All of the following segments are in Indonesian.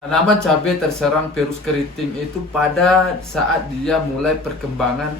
Tanaman cabai terserang virus keriting itu pada saat dia mulai perkembangan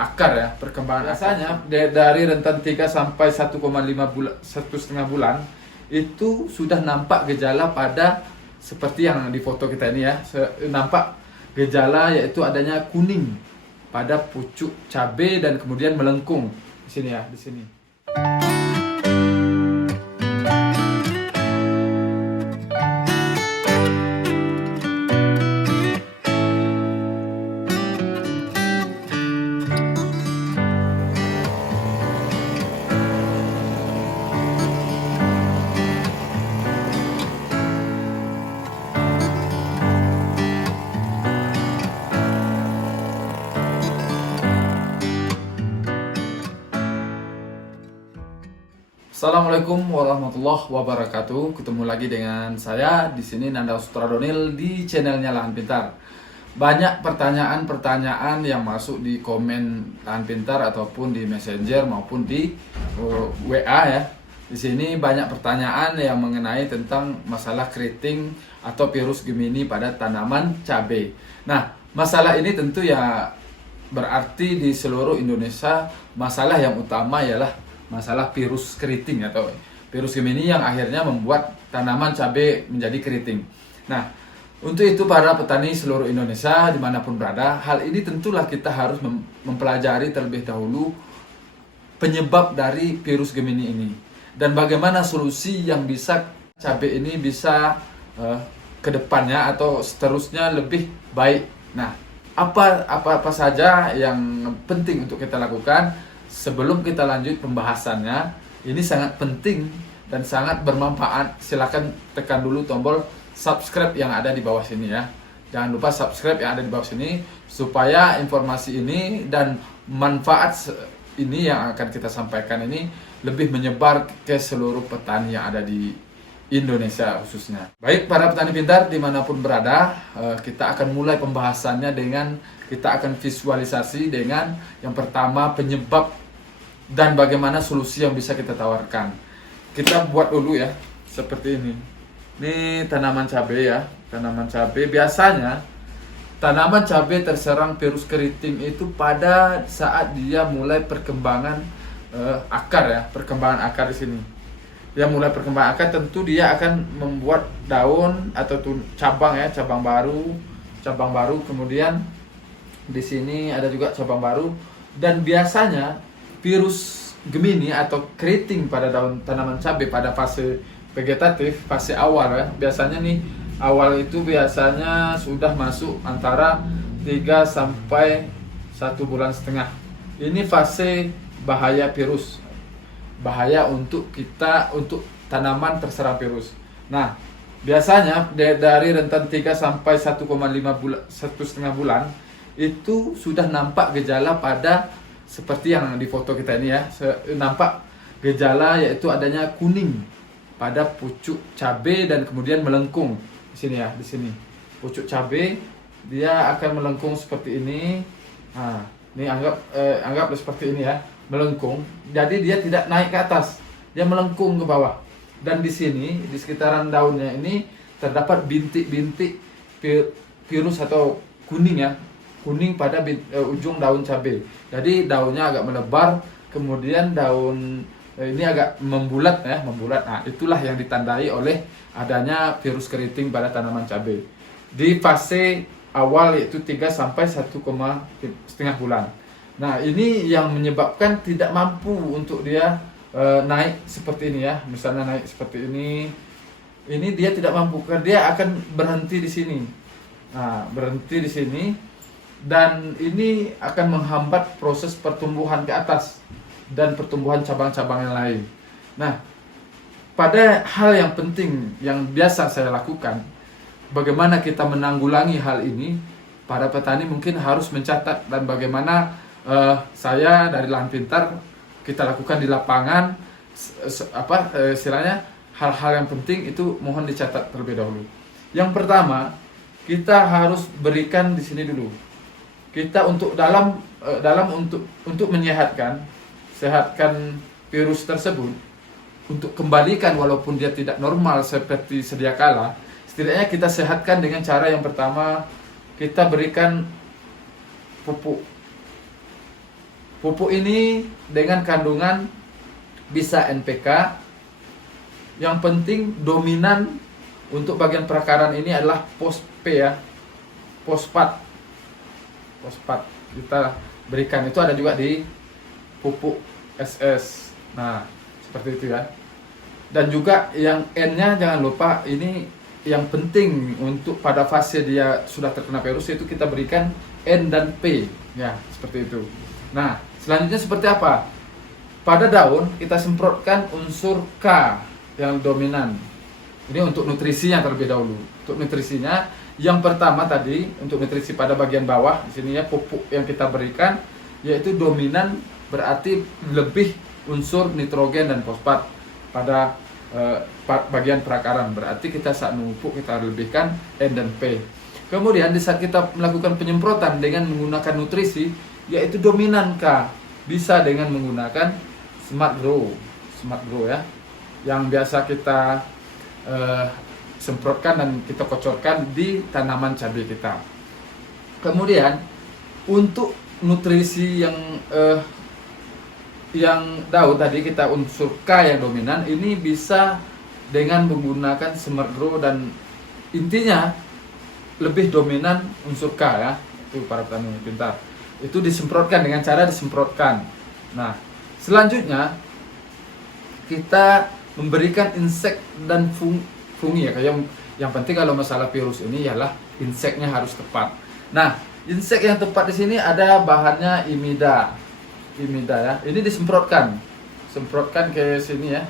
akar ya, perkembangan biasanya dari rentan 3 sampai 1,5 bulan, 1,5 bulan itu sudah nampak gejala pada seperti yang di foto kita ini ya, nampak gejala yaitu adanya kuning pada pucuk cabai dan kemudian melengkung di sini ya, di sini. Assalamualaikum warahmatullahi wabarakatuh. Ketemu lagi dengan saya di sini Nanda Sutradonil di channelnya Lahan Pintar. Banyak pertanyaan-pertanyaan yang masuk di komen Lahan Pintar ataupun di Messenger maupun di WA ya. Di sini banyak pertanyaan yang mengenai tentang masalah keriting atau virus Gemini pada tanaman cabai. Nah, masalah ini tentu ya berarti di seluruh Indonesia masalah yang utama ialah masalah virus keriting atau virus Gemini yang akhirnya membuat tanaman cabai menjadi keriting. Nah, untuk itu para petani seluruh Indonesia dimanapun berada, hal ini tentulah kita harus mempelajari terlebih dahulu penyebab dari virus Gemini ini dan bagaimana solusi yang bisa cabai ini bisa ke depannya atau seterusnya lebih baik. Nah, apa saja yang penting untuk kita lakukan? Sebelum kita lanjut pembahasannya, ini sangat penting dan sangat bermanfaat. Silakan tekan dulu tombol subscribe yang ada di bawah sini ya. Jangan lupa subscribe yang ada di bawah sini supaya informasi ini dan manfaat ini yang akan kita sampaikan ini lebih menyebar ke seluruh petani yang ada di Indonesia khususnya. Baik para petani pintar dimanapun berada, kita akan mulai pembahasannya dengan kita akan visualisasi dengan yang pertama penyebab dan bagaimana solusi yang bisa kita tawarkan. Kita buat dulu ya, seperti ini. Ini tanaman cabai ya, tanaman cabai. Biasanya tanaman cabai terserang virus keriting itu pada saat dia mulai perkembangan akar ya, perkembangan akar di sini. Dia mulai perkembangan akar, tentu dia akan membuat daun atau cabang ya, cabang baru. Kemudian di sini ada juga cabang baru dan biasanya virus Gemini atau keriting pada daun tanaman cabai pada fase vegetatif, fase awal ya. Biasanya nih awal itu biasanya sudah masuk antara 3 sampai 1,5 bulan. Ini fase bahaya virus. Bahaya untuk tanaman terserang virus. Nah, biasanya dari rentan 3 sampai 1,5 bulan, 1,5 bulan itu sudah nampak gejala pada seperti yang di foto kita ini ya, nampak gejala yaitu adanya kuning pada pucuk cabai dan kemudian melengkung di sini ya, di sini pucuk cabai dia akan melengkung seperti ini. Nah, ini anggap seperti ini ya, melengkung. Jadi dia tidak naik ke atas, dia melengkung ke bawah. Dan di sini di sekitaran daunnya ini terdapat bintik-bintik virus atau kuning ya, kuning pada ujung daun cabai. Jadi daunnya agak melebar, kemudian daun ini agak membulat ya, membulat. Nah, itulah yang ditandai oleh adanya virus keriting pada tanaman cabai. Di fase awal yaitu 3 sampai 1,5 bulan. Nah, ini yang menyebabkan tidak mampu untuk dia naik seperti ini ya. Misalnya naik seperti ini. Ini dia tidak mampu karena dia akan berhenti di sini. Nah, berhenti di sini. Dan ini akan menghambat proses pertumbuhan ke atas dan pertumbuhan cabang-cabang yang lain. Nah, pada hal yang penting yang biasa saya lakukan, bagaimana kita menanggulangi hal ini, para petani mungkin harus mencatat dan bagaimana saya dari Lahan Pintar kita lakukan di lapangan, istilahnya hal-hal yang penting itu mohon dicatat terlebih dahulu. Yang pertama, kita harus berikan di sini dulu. Kita untuk untuk menyehatkan virus tersebut, untuk kembalikan walaupun dia tidak normal seperti sedia kala, Setidaknya kita sehatkan dengan cara yang pertama, kita berikan pupuk. Pupuk ini dengan kandungan bisa NPK. Yang penting dominan untuk bagian perakaran ini adalah fosfat. Kita berikan, itu ada juga di pupuk SS. Nah, seperti itu ya. Dan juga yang N-nya jangan lupa, ini yang penting untuk pada fase dia sudah terkena virus, itu kita berikan N dan P ya, seperti itu. Nah, selanjutnya seperti apa? Pada daun kita semprotkan unsur K yang dominan. Ini untuk nutrisinya terlebih dahulu. Untuk nutrisinya yang pertama tadi, untuk nutrisi pada bagian bawah di sini ya, pupuk yang kita berikan yaitu dominan, berarti lebih unsur nitrogen dan fosfat pada bagian perakaran, berarti kita saat memupuk kita lebihkan N dan P. Kemudian di saat kita melakukan penyemprotan dengan menggunakan nutrisi yaitu dominan K, bisa dengan menggunakan Smart Grow ya, yang biasa kita semprotkan dan kita kocorkan di tanaman cabai kita. Kemudian untuk nutrisi yang daun tadi kita unsur K yang dominan, ini bisa dengan menggunakan Smart Grow, dan intinya lebih dominan unsur K ya, itu para petani pintar. Itu disemprotkan dengan cara disemprotkan. Nah, selanjutnya kita memberikan insek dan fungi ya. Yang penting kalau masalah virus ini ialah inseknya harus tepat. Nah, insek yang tepat di sini ada bahannya imida ya. Ini semprotkan ke sini ya,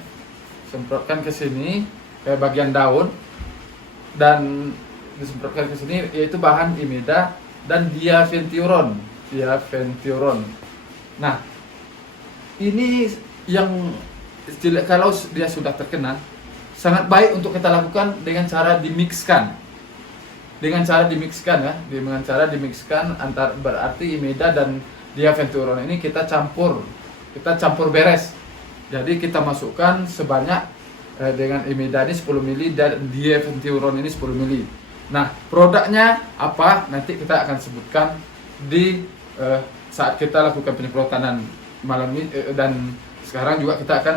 semprotkan ke sini ke bagian daun dan disemprotkan ke sini, yaitu bahan imida dan diaventuron. Nah, ini yang kalau dia sudah terkena, sangat baik untuk kita lakukan dengan cara dimixkan. Dengan cara dimixkan antar, berarti imida dan diaventuron ini kita campur beres. Jadi kita masukkan sebanyak dengan imida ini 10 ml dan diaventuron ini 10 ml. Nah, produknya apa? Nanti kita akan sebutkan di saat kita lakukan penyemprotan malam ini, dan sekarang juga kita akan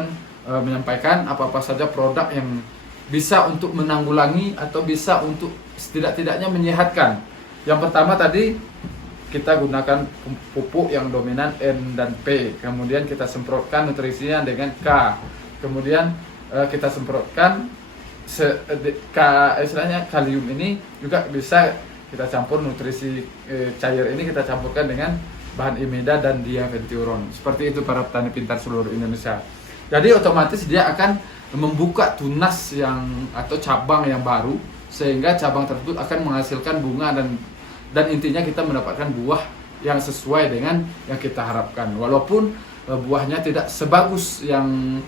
menyampaikan apa-apa saja produk yang bisa untuk menanggulangi atau bisa untuk setidak-tidaknya menyehatkan. Yang pertama tadi kita gunakan pupuk yang dominan N dan P, kemudian kita semprotkan nutrisinya dengan K, kemudian kita semprotkan istilahnya kalium ini juga bisa kita campur nutrisi cair ini kita campurkan dengan bahan imida dan diaventuron. Seperti itu para petani pintar seluruh Indonesia. Jadi otomatis dia akan membuka tunas atau cabang yang baru, sehingga cabang tersebut akan menghasilkan bunga dan intinya kita mendapatkan buah yang sesuai dengan yang kita harapkan. Walaupun buahnya tidak sebagus yang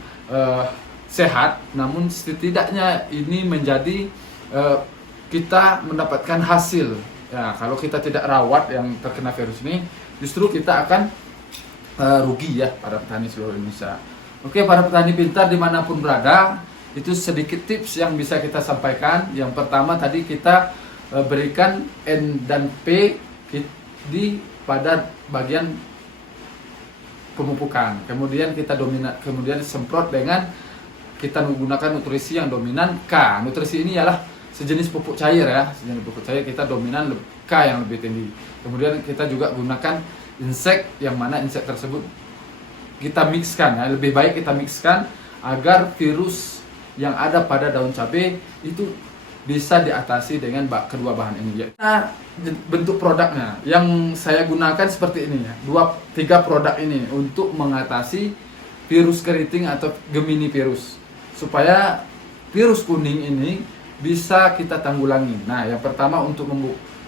sehat, namun setidaknya ini menjadi kita mendapatkan hasil. Ya, kalau kita tidak rawat yang terkena virus ini, justru kita akan rugi ya pada petani seluruh Indonesia. Oke, para petani pintar dimanapun berada, itu sedikit tips yang bisa kita sampaikan. Yang pertama tadi kita berikan N dan P pada bagian pemupukan. Kemudian kita kemudian semprot dengan kita menggunakan nutrisi yang dominan K. Nutrisi ini ialah sejenis pupuk cair ya, sejenis pupuk cair, kita dominan K yang lebih tinggi. Kemudian kita juga gunakan insek, yang mana insek tersebut kita mixkan ya, lebih baik kita mixkan agar virus yang ada pada daun cabai itu bisa diatasi dengan kedua bahan ini. Nah, bentuk produknya yang saya gunakan seperti ini ya, 3 produk ini untuk mengatasi virus keriting atau Gemini virus, supaya virus kuning ini bisa kita tanggulangi. Nah, yang pertama untuk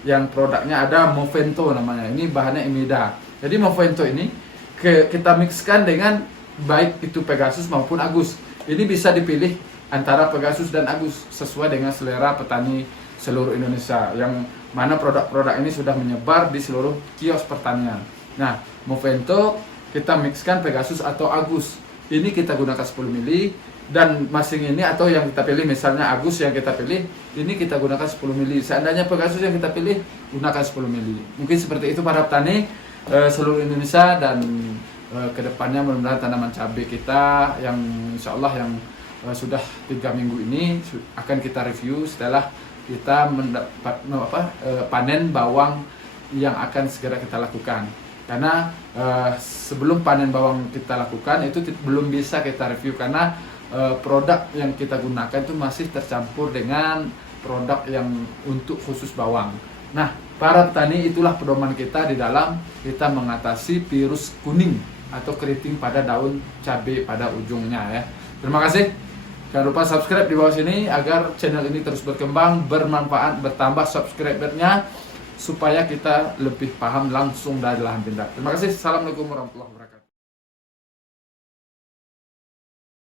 yang produknya ada Movento namanya, ini bahannya imida. Jadi Movento ini kita mixkan dengan baik itu Pegasus maupun Agus. Ini bisa dipilih antara Pegasus dan Agus sesuai dengan selera petani seluruh Indonesia, yang mana produk-produk ini sudah menyebar di seluruh kios pertanian. Nah, Movento kita mixkan Pegasus atau Agus. Ini kita gunakan 10 ml, Dan masing ini atau yang kita pilih, misalnya Agus yang kita pilih, ini kita gunakan 10 mili. Seandainya Pegasus yang kita pilih, gunakan 10 mili. Mungkin seperti itu para petani seluruh Indonesia, dan kedepannya mudah-mudahan tanaman cabai kita yang insya Allah yang sudah 3 minggu ini akan kita review setelah kita mendapat panen bawang yang akan segera kita lakukan. Karena sebelum panen bawang kita lakukan itu belum bisa kita review karena produk yang kita gunakan itu masih tercampur dengan produk yang untuk khusus bawang. Nah, para petani, itulah pedoman kita di dalam kita mengatasi virus kuning atau keriting pada daun cabai pada ujungnya ya. Terima kasih. Jangan lupa subscribe di bawah sini agar channel ini terus berkembang, bermanfaat, bertambah subscribernya supaya kita lebih paham langsung dari lahan pintar. Terima kasih. Assalamualaikum warahmatullahi wabarakatuh.